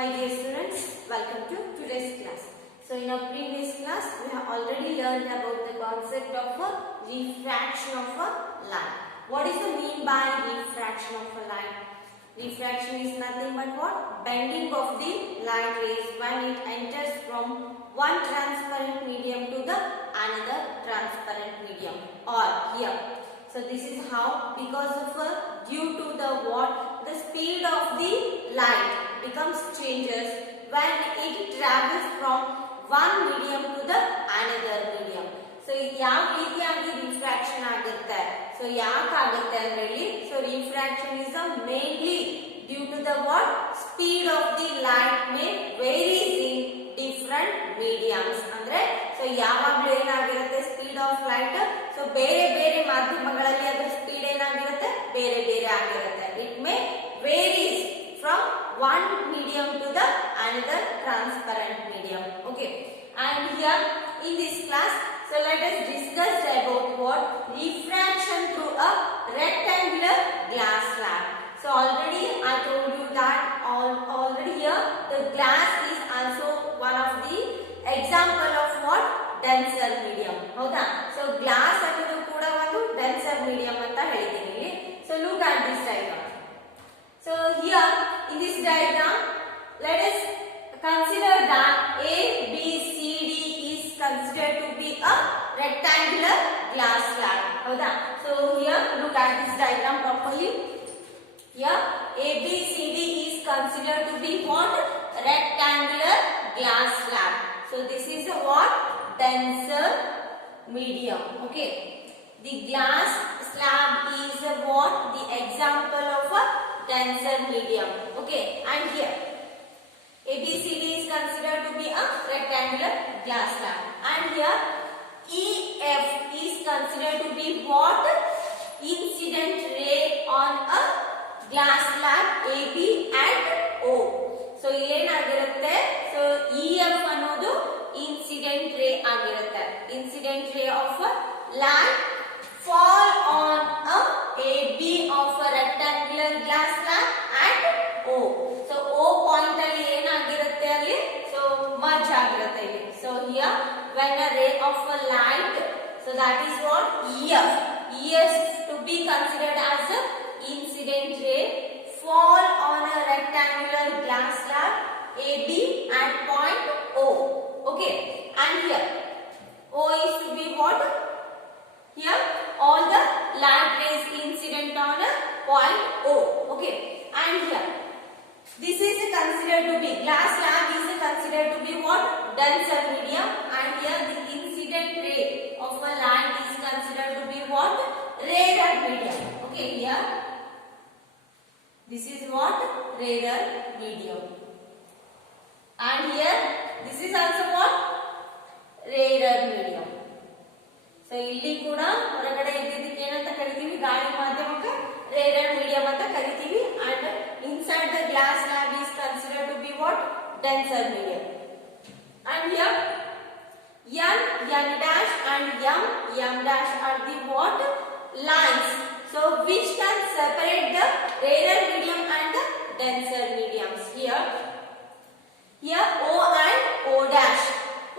Hi dear students, welcome to today's class. So in our previous class, we have already learned about the concept of a refraction of a light. What is the mean by refraction of a light? Refraction is nothing but what? Bending of the light rays when it enters from one transparent medium to the another transparent medium or here. So this is how, because of due to the what? The speed of the light becomes changes when it travels from one medium to the another medium. So ಯಾವ ರೀತಿಯಾಗಿ ರಿಫ್ರಾಕ್ಷನ್ ಆಗುತ್ತೆ? So ಯಾಕೆ ಆಗುತ್ತೆ ಅಂದ್ರೆ ಇಲ್ಲಿ so refraction is mainly due to the what? Speed of the light may varies in different mediums. ಅಂದ್ರೆ so ಯಾವಾಗಲೂ ಏನಾಗಿರುತ್ತೆ ಸ್ಪೀಡ್ ಆಫ್ ಲೈಟ್ so ಬೇರೆ ಬೇರೆ ಮಾಧ್ಯಮಗಳಲ್ಲಿ ಅದರ ಸ್ಪೀಡ್ ಏನಾಗಿರುತ್ತೆ ಬೇರೆ ಬೇರೆ ಆಗಿರುತ್ತೆ. It may varies from one medium to the another transparent medium. Okay, and here in this class, so let us discuss about what refraction through a rectangular glass slab. So already I told you that already here the glass is also one of the example of what denser medium. ಹೌದಾ? So glass ಅನ್ನೋದು ಕೂಡ ಒಂದು denser medium ಅಂತ ಹೇಳಿದ್ದೀನಿ. So look at this diagram. So here in this diagram, let us consider that ABCD is considered to be a rectangular glass slab. Howda? So here look at this diagram properly. Here ABCD is considered to be what? Rectangular glass slab. So this is a what? Denser medium. Okay. The glass slab is a what? The example of a denser medium. Okay, and here ABCD is considered to be a rectangular glass slab, and here EF is considered to be what? Incident ray on a glass slab AB and O. So ಏನಾಗಿರುತ್ತೆ? So EF ಅನ್ನೋದು incident ray ಆಗಿರುತ್ತೆ. Incident ray of a light fall on a AB of a rectangular glass slab at O. So O point ಅಲ್ಲಿ ಏನಾಗಿರುತ್ತೆ ಅಲ್ಲಿ? So merge ಆಗಿರುತ್ತೆ ಇಲ್ಲಿ. So here when a ray of a light, so that is what EF. EF to be considered as a incident ray fall on a rectangular glass slab AB at point O. Okay, and here O is to be what? Here all the light rays incident on a point O. Okay, and here this is considered to be glass slab is considered to be what? Denser medium, and here the incident ray of a light is considered to be what? Radar medium. Okay, here this is what? Radar medium, and here this is also what? Radar medium. So ಇಲ್ಲಿ ಕೂಡ ಹೊರಗಡೆ ಇದ್ದಿದ್ದಕ್ಕೆ ಏನಂತ ಕರಿತೀವಿ? ಗಾಳಿ ಮಾಧ್ಯಮಕ್ಕೆ radar medium ಅಂತ ಕರಿತೀವಿ, and inside the glass slab is considered to be what? Denser medium. And here N, N dash and M dash are the what? Lines. So which can separate the radar medium and the denser mediums. Here O and O dash.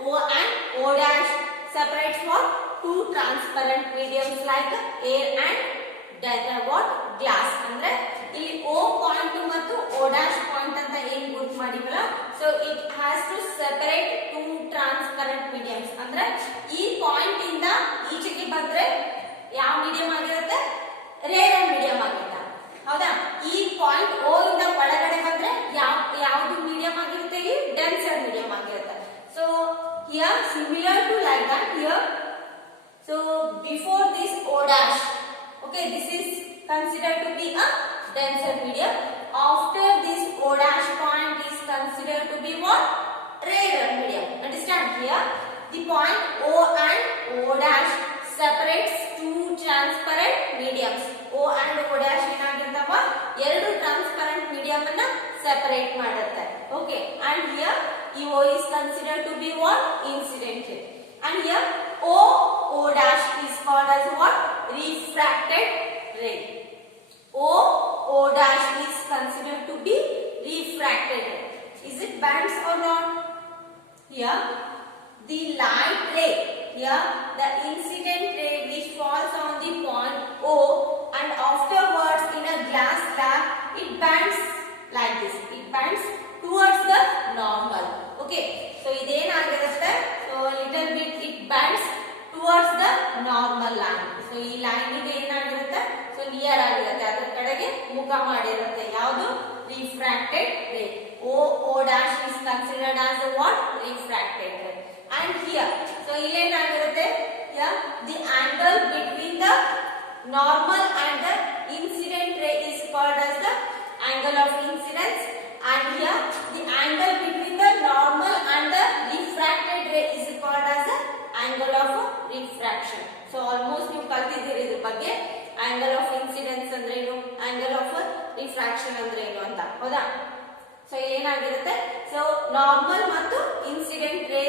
O and O dash separates what? Two transparent mediums like air and what? Glass. ಅಂದ್ರೆ ಇಲ್ಲಿ O point ಮತ್ತು O dash point ಅಂತ ಏನು ಗುರುತು ಮಾಡಿವಲ್ಲ, so it has to separate two transparent mediums. ಅಂದ್ರೆ ಈ ಪಾಯಿಂಟ್ ಇಂದ ಈಚೆಗೆ ಬಂದ್ರೆ ಯಾವ ಮೀಡಿಯಂ ಆಗಿರುತ್ತೆ? ರೇಡಾರ್ ಮೀಡಿಯಂ ಆಗಿರುತ್ತೆ. ಹೌದಾ? ಈ ಪಾಯಿಂಟ್ O ಇಂದ ಒಳಗಡೆ ಬಂದ್ರೆ ಯಾವುದು ಮೀಡಿಯಂ ಆಗಿರುತ್ತೆ? ಇಲ್ಲಿ ಡೆನ್ಸರ್ ಮೀಡಿಯಂ ಆಗಿರುತ್ತೆ. So here similar to like that here. So before this O dash, okay, this is considered to be a denser medium. After this O dash point is considered to be what? Radar medium. Understand? Here the point O and O dash separates two transparent mediums. O and O dash ಏನಾಗಿರ್ತಾವ? ಎರಡು transparent medium ಅನ್ನ separate ಮಾಡುತ್ತೆ. Okay, and here O is considered to be what? Incident ray. And here O dash is called as what? Refracted ray. O dash is considered to be refracted ray. Is it bends or not? Here the light ray, here the incident ray which falls on the point O and afterwards in a glass slab, it bends like this. It bends towards the normal. Okay, so idenagirutte, so little bit it bends towards the normal line. So ee line ige enagirutte, so near ಆಗಿರುತ್ತೆ, ಅದರ ಕಡೆಗೆ ಮುಖ ಮಾಡಿರುತ್ತೆ. ಯಾವುದು? Refracted ray. O dash is considered as a what? Refracted ray. And here, so ಇಲ್ಲಿ ಏನಾಗಿರುತ್ತೆ? Here the angle between the normal and the incident ray is called as the angle of incidence, and here the angle between the normal and the refracted ray is called as the angle of refraction. So almost ನೀವು ಕಲ್ತಿದ್ದೀರಿ ಇದ್ರ ಬಗ್ಗೆ, angle of incidence ಅಂದ್ರೆ ಏನು, angle of refraction ಅಂದ್ರೆ ಏನು ಅಂತ, ಹೌದಾ? ಸೊ ಏನಾಗಿರುತ್ತೆ, ಸೊ ನಾರ್ಮಲ್ ಮತ್ತು ಇನ್ಸಿಡೆಂಟ್ ರೇ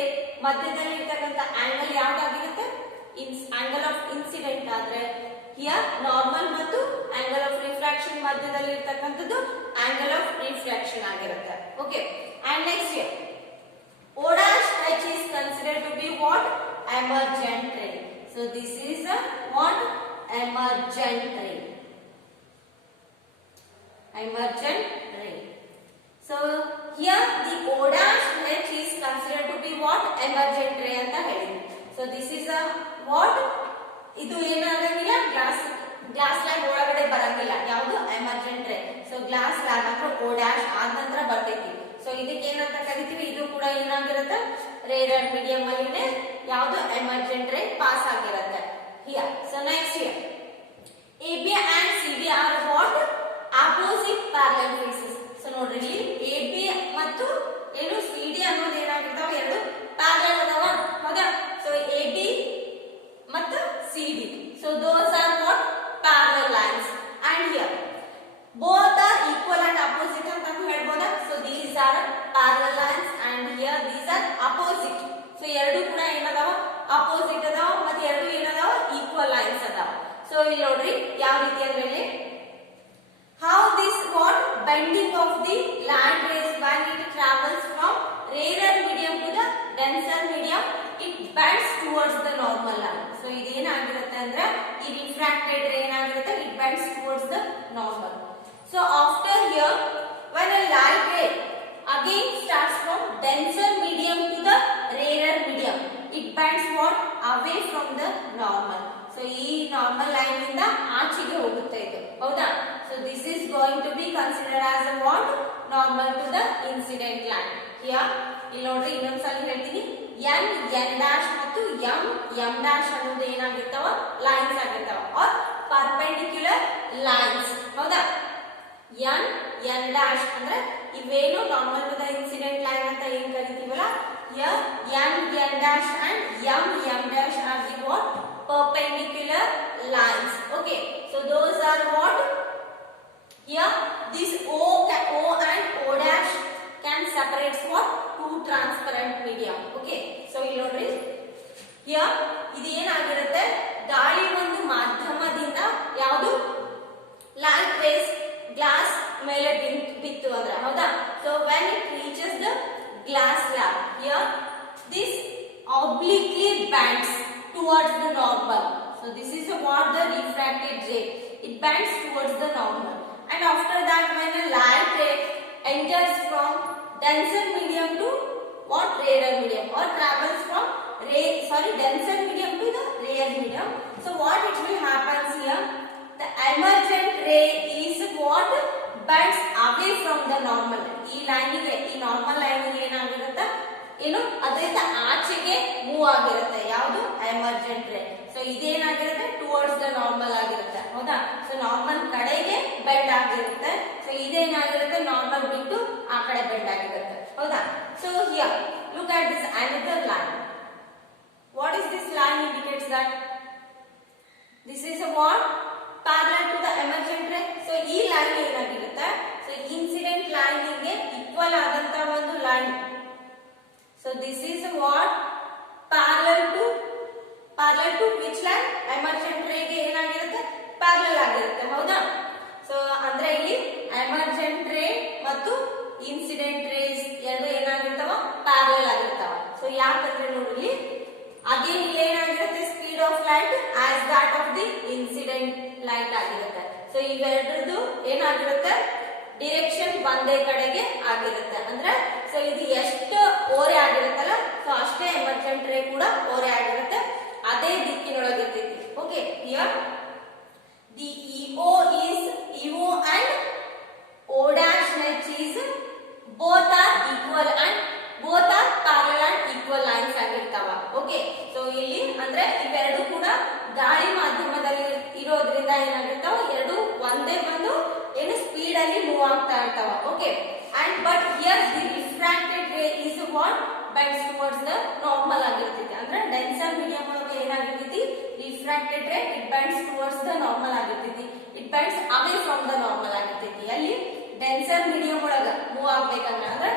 ಮಧ್ಯದಲ್ಲಿ ಇರತಕ್ಕಂತ ಆಂಗಲ್ ಯಾವ್ದಾಗಿರುತ್ತೆ? ಆಂಗಲ್ ಆಫ್ ಇನ್ಸಿಡೆಂಟ್ ಆದ್ರೆ ಹಿಯರ್ ನಾರ್ಮಲ್ ಮತ್ತು ಆಂಗಲ್ ಆಫ್ ರಿಫ್ರಾಕ್ಷನ್ ಮಧ್ಯದಲ್ಲಿ ಇರತಕ್ಕಂಥದ್ದು ಆಂಗಲ್ ಆಫ್ ರಿಫ್ರಾಕ್ಷನ್ ಆಗಿರುತ್ತೆ. Okay, and next here O dash H is considered to be what? Emergent ray. So this is a what? Emergent ray. Emergent ray. So here the O dash H is considered to be what? Emergent ray ಅಂತ ಹೇಳಿದ್ವಿ. So this is a what? ಇದು ಏನಾಗಂಗಿಲ್ಲ, glass slab ಒಳಗಡೆ ಬರಂಗಿಲ್ಲ. ಯಾವುದು? Emergent ray. So glass slab ಅಂದ್ರೆ O dash ಆದ ನಂತರ ಬರ್ತೈತಿ. ಸೊ ಇದಕ್ಕೆ ಏನಂತ ಕರಿತೀವಿ? ಇದು ಕೂಡ ಏನಾಗಿರುತ್ತೆ? ರೇರ್ ಮೀಡಿಯಂ ಅಲ್ಲಿನೇ ಯಾವುದು? ಎಮರ್ಜೆಂಟ್ ರೇ ಪಾಸ್ ಆಗಿರುತ್ತೆ. Here so next here AB and CD are what? Opposite parallel faces. So ನೋಡ್ರಿ, ಇಲ್ಲಿ AB ಮತ್ತು ಏನು CD ಅನ್ನೋದು ಏನಾಗಿರ್ತಾವ? ಎರಡು ಪ್ಯಾರಲಲ್ ಅದಾವ, ಹೌದಾ? ಸೊ AB ಮತ್ತು CD, so those are what? Parallel lines. And here both are equal and opposite ಅಂತ ಹೇಳ್ಬೋದಾ? So these are parallel lines and here these are opposite. So ಎರಡು ಕೂಡ ಏನದಾವ? Opposite ಅದಾವ, ಮತ್ತೆ ಎರಡು ಏನದಾವ? Equal lines ಅದಾವ. So ಇಲ್ಲಿ ನೋಡ್ರಿ ಯಾವ ರೀತಿ ಅಂದ್ರೆ ಇಲ್ಲಿ how this what? Bending of the light rays when it travels from rarer medium to the denser medium, it bends towards the normal line. So ಇದೇನಾಗಿರುತ್ತೆ ಅಂದ್ರೆ ಈ refracted ray ಏನಾಗಿರುತ್ತೆ? It bends towards the normal. So after here when a light ray again starts from denser medium to the rarer medium, it bends what? Away from the normal. So ಈ normal line ಇಂದ ಆಚೆಗೆ ಹೋಗುತ್ತೆ ಇದು, ಹೌದಾ? So this is going to be considered as a what? Normal to the incident line. Here ಇಲ್ಲಿ ನೋಡ್ರಿ ಇನ್ನೊಂದ್ಸಲ ಹೇಳ್ತೀನಿ, n dash ಮತ್ತು m dash ಅನ್ನೋದು ಏನಾಗಿರ್ತಾವ? ಲೈನ್ಸ್ ಆಗಿರ್ತಾವ, ಆರ್ ಪರ್ಪೆಂಡಿಕ್ಯುಲರ್ ಲೈನ್ಸ್, ಹೌದಾ? n dash ಅಂದ್ರೆ ಇವೇನು normal to the incident line ಅಂತ ಏನ್ ಕರಿತೀವಲ್ಲ, here n dash and m dash are the what? Perpendicular lines. Okay, so those are what? Here this O and O dash can separate what? Two transparent medium. Okay, so ಇಲ್ಲಿ ನೋಡ್ರಿ here ಇದು ಏನಾಗಿರುತ್ತೆ? ಗಾಳಿ ಒಂದು ಮಾಧ್ಯಮದಿಂದ ಯಾವುದು ಲೈಟ್ ರೇಸ್ ಗ್ಲಾಸ್ ಮೇಲೆ ಬಿತ್ತು ಅಂದ್ರೆ, ಹೌದಾ? So when it reaches the glass slab, here this obliquely bends towards the normal. So this is what? The refracted ray. It bends towards the normal. And after that when a light ray enters from denser medium to what? Rarer medium, or travels from denser medium to the rarer medium. So what it will happens here? The emergent ray is what? Bends away from the normal. ಈ ಲೈನಿಗೆ, ಈ ನಾರ್ಮಲ್ ಲೈನಿಗೆ ಏನಾಗಿರುತ್ತೆ? ಏನು ಅದರಿಂದ ಆಚೆಗೆ ಮೂವ್ ಆಗಿರುತ್ತೆ. ಯಾವುದು? Emergent ray. ಸೊ ಇದೇನಾಗಿರುತ್ತೆ? ಟುವರ್ಡ್ಸ್ ದ ನಾರ್ಮಲ್ ಆಗಿರುತ್ತೆ, ಹೌದಾ? ಸೊ ನಾರ್ಮಲ್ ಕಡೆಗೆ ಬೆಂಡ್ ಆಗಿರುತ್ತೆ. ಸೊ ಇದೇನಾಗಿರುತ್ತೆ? ನಾರ್ಮಲ್ ಬಿಟ್ಟು ಆ ಕಡೆ ಬೆಂಡ್ ಆಗಿರುತ್ತೆ, ಹೌದಾ? So here look at this another line. What is this line? Indicates that this is a what? Parallel to the emergent ray. So ಈ ಲೈನ್ ಏನಾಗಿರುತ್ತೆ? ಸೊ ಇನ್ಸಿಡೆಂಟ್ ಲೈನಿಗೆ ಈಕ್ವಲ್ ಆದಂತ ಒಂದು line. So this is what? Parallel to which line? Emergent ray ಗೆ ಏನಾಗಿರುತ್ತೆ? Parallel ಆಗಿರುತ್ತೆ, ಹೌದಾ? So ಅಂದ್ರೆ ಇಲ್ಲಿ emergent ray ಮತ್ತು incident rays ಎರಡು ಅಗೇನ್ ಇಲ್ಲಿ ಏನಾಗಿರುತ್ತೆ speed of light as that of the incident light ಆಗಿರುತ್ತೆ. ಸೊ ಇವೆರಡರದ್ದು ಏನಾಗಿರುತ್ತೆ ಡಿರೆಕ್ಷನ್ ಒಂದೇ ಕಡೆಗೆ ಆಗಿರುತ್ತೆ. ಅಂದ್ರೆ ಸೊ ಇದು ಎಷ್ಟು ಓರೆ ಆಗಿರುತ್ತಲ್ಲ ಸೊ ಅಷ್ಟೇ ಎಮರ್ಜೆಂಟ್ ರೇ ಕೂಡ ಓರೆ ಆಗಿರುತ್ತೆ, ಅದೇ ದಿಕ್ಕಿನೊಳಗಿರ್ತೈತಿ. Okay, here the EO is EO and O dash H is both are equal and both are parallel and equal lines ಆಗಿರ್ತಾವ. ಓಕೆ, ಸೊ ಇಲ್ಲಿ ಅಂದ್ರೆ ಇವೆರಡು ಕೂಡ ಗಾಳಿ ಮಾಧ್ಯಮದಲ್ಲಿ ಇರೋದ್ರಿಂದ ಏನಾಗಿರ್ತಾವ ಎರಡು ಒಂದೇ ಬಂದು ಏನು ಸ್ಪೀಡ್ ಅಲ್ಲಿ ಮೂವ್ ಆಗ್ತಾ ಇರ್ತಾವ. Okay, and but here the refracted ರೇ is what bends towards the normal ಆಗಿರ್ತೈತಿ. ಅಂದ್ರೆ ಡೆನ್ಸರ್ ಮೀಡಿಯಂ ಒಳಗೆ ಏನಾಗಿರ್ತೈತಿ ರಿಫ್ರಾಕ್ಟೆಡ್ ರೇ it bends towards the normal ಆಗಿರ್ತೈತಿ, it bends away from the normal ಆಗಿರ್ತೈತಿ. ಅಲ್ಲಿ ಡೆನ್ಸರ್ ಮೀಡಿಯಂ ಒಳಗ ಮೂವ್ ಆಗ್ಬೇಕಂದ್ರೆ ಅಂದ್ರೆ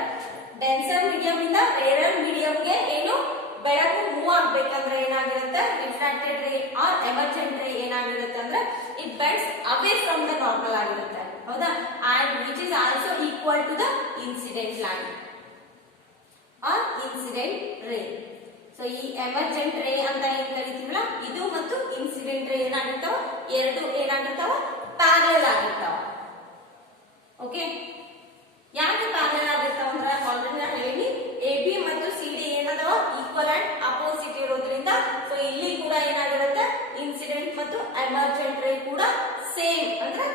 ಡೆನ್ಸರ್ ಮೀಡಿಯಂ ಇಂದ ರೇರರ್ ಮೀಡಿಯಂಗೆ ಏನು ಬೆಳಕು ಮೂವ್ ಆಗ್ಬೇಕಂದ್ರೆ ಏನಾಗಿರುತ್ತೆ ರಿಫ್ರಾಕ್ಟೆಡ್ ರೇ ಆರ್ ಎಮರ್ಜೆಂಟ್ ರೇ ಏನಾಗಿರುತ್ತೆ ಅಂದ್ರೆ it bends away from the normal ಆಗಿರುತ್ತೆ. ಹೌದಾ, and which is also equal to the incident line or incident ray. So ಈ ಎಮರ್ಜೆಂಟ್ ರೇ ಅಂತ ಏನ್ ಕರಿತೀವಲ್ಲ ಇದು ಮತ್ತು ಇನ್ಸಿಡೆಂಟ್ ರೇ ಏನಾಗಿರ್ತಾವ ಎರಡು ಏನಾಗಿರ್ತಾವ ಪ್ಯಾರಲಲ್ ಆಗಿರ್ತಾವ. ಓಕೆ, ಯಾಕೆ ಪ್ಯಾರಲಲ್ ಆಗಿರ್ತಾವ ಅಂದ್ರೆ ಆಲ್ರೆಡಿ ನಾನು ಹೇಳಿ AB ಮತ್ತು CD ಏನದಾವ ಈಕ್ವಲ್ ಅಂಡ್ ಅಪೋಸಿಟ್ ಇರೋದ್ರಿಂದ ಸೊ ಇಲ್ಲಿ ಕೂಡ ಏನಾಗಿರುತ್ತೆ ಇನ್ಸಿಡೆಂಟ್ ಮತ್ತು ಎಮರ್ಜೆಂಟ್ ರೇ ಕೂಡ ಸೇಮ್ ಅಂದ್ರೆ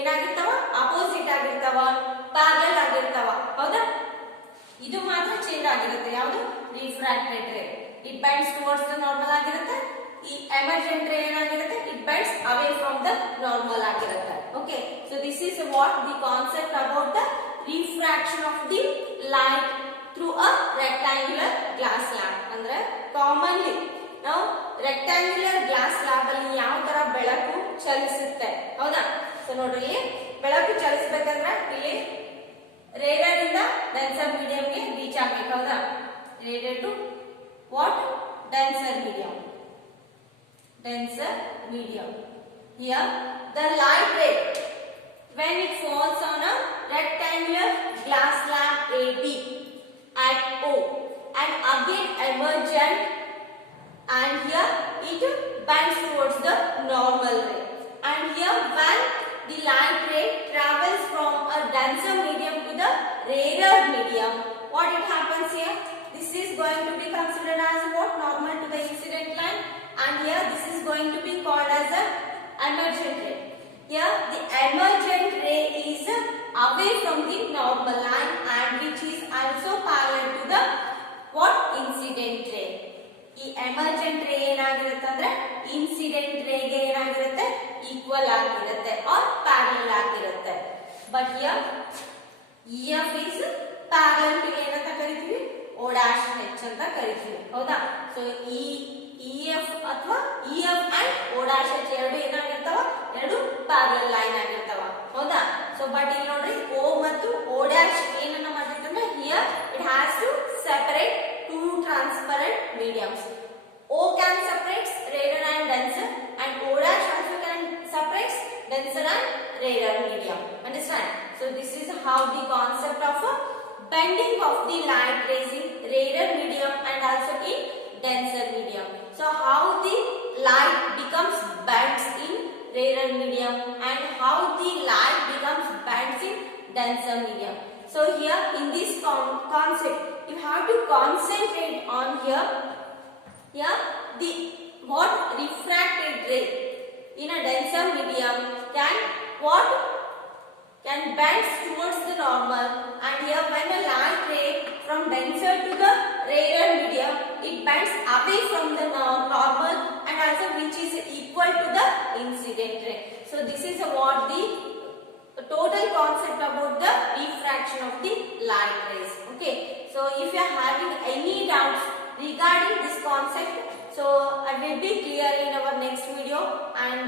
ಏನಾಗಿರ್ತಾವ ಅಪೋಸಿಟ್ ಆಗಿರ್ತಾವ, ಪ್ಯಾರಲಲ್ ಆಗಿರ್ತಾವ. ಹೌದಾ, ಇದು ಮಾತ್ರ ಚೇಂಜ್ ಆಗಿರುತ್ತೆ. ಯಾವುದು ರಿಫ್ರಾಕ್ಟೆಡ್ ರೇ it bends towards the normal ಆಗಿರುತ್ತೆ, ಈ ಎಮರ್ಜೆಂಟ್ ರೇ ಏನಾಗಿರುತ್ತೆ it bends away from the normal ಆಗಿರುತ್ತೆ. Okay, so this is what the concept about the refraction of the light through a rectangular glass lamp. ಅಂದ್ರೆ ಕಾಮನ್ಲಿ ನಾವು ರೆಕ್ಟಾಂಗ್ಯುಲರ್ ಗ್ಲಾಸ್ ಲ್ಯಾಂಪ್ ಅಲ್ಲಿ ಯಾವ ತರ ಬೆಳಕು ಚಲಿಸುತ್ತೆ. ಹೌದಾ, ಸೊ ನೋಡ್ರಿ ಬೆಳಕು ಚಲಿಸಬೇಕಂದ್ರೆ ಇಲ್ಲಿ ರೇಡರ್ ಇಂದ ಡೆನ್ಸರ್ ಮೀಡಿಯಂ ಗೆ ರೀಚ್ ಆಗಬೇಕು. ಹೌದಾ, ರೇಡರ್ to what denser medium, denser medium. Here the light ray when it falls on a rectangular glass lamp AB at O and again emergent, and here it bends towards the normal ray. And here when the light ray travels from a denser medium to the rarer medium, what it happens here? This is going to be considered as what normal to the incident line, and here this is going to be called as a emergent ray. Here the emergent ray is away from the normal line and which is also parallel to the what incident ray. ಈ ಎಮರ್ಜೆಂಟ್ ರೇ ಏನಾಗಿರುತ್ತೆ ಅಂದ್ರೆ ಇನ್ಸಿಡೆಂಟ್ ರೇಗೆ ಏನಾಗಿರುತ್ತೆ ಈಕ್ವಲ್ ಆಗಿರುತ್ತೆ are parallel ಆಗಿರುತ್ತೆ. But here EF is parallel to ಏನಂತ ಕರಿತೀವಿ O dash H ಅಂತ ಕರಿತೀವಿ. ಹೌದಾ, ಸೊ ಈ EF ಅಥವಾ EF and O dash H ಎರಡು ಏನಾಗಿರ್ತಾವ ಎರಡು ಪ್ಯಾರಲಲ್ ಲೈನ್ ಆಗಿರ್ತಾವ. ಹೌದಾ, ಸೊ ಬಟ್ ಇಲ್ಲಿ ನೋಡ್ರಿ O ಮತ್ತು O dash ಏನನ್ನ ಮಾಡ್ತೈತೆ ಅಂದ್ರೆ here it has to separate two transparent mediums. O can separate rarer and denser, and O dash also can separate denser and rarer medium. Understand? So this is how the concept of a bending of the light rays in rarer medium and also in denser medium. So how the light becomes bends in rarer medium and how the light becomes bends in denser medium. So here in this concept you have to concentrate on here the what refracted ray in a denser medium can bend towards the normal, and here when a light ray from denser to the rarer medium it bends away from the normal and also which is equal to the incident ray. So this is what the total concept about the refraction of the light rays. Okay, so if you are having any doubts regarding this concept, so I will be clear in our next video, and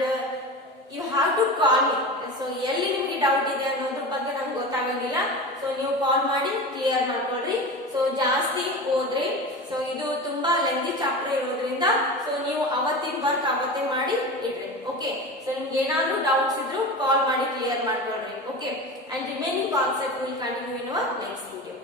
you have to call me. So ಎಲ್ಲಿ ನಿಮಗೆ ಡೌಟ್ ಇದೆ ಅನ್ನೋದ್ರ ಬಗ್ಗೆ ನಮ್ಗೆ ಗೊತ್ತಾಗಂಗಿಲ್ಲ, ಸೊ ನೀವು ಕಾಲ್ ಮಾಡಿ ಕ್ಲಿಯರ್ ಮಾಡ್ಕೊಳ್ರಿ. ಸೊ ಜಾಸ್ತಿ ಹೋದ್ರೆ ಸೊ ಇದು ತುಂಬಾ ಲೆಂದಿ ಚಾಪ್ಟರ್ ಇರೋದ್ರಿಂದ ಸೊ ನೀವು ಅವತ್ತಿನ ವರ್ಕ್ ಅವತ್ತೇ ಮಾಡಿ ಇಡ್ರಿ. ಓಕೆ, ಸೊ ನಿಮ್ಗೆ ಏನಾದ್ರು ಡೌಟ್ಸ್ ಇದ್ರು ಕಾಲ್ ಮಾಡಿ ಕ್ಲಿಯರ್ ಮಾಡ್ಕೊಳ್ರಿ. Okay, and remaining concept will continue in our next video.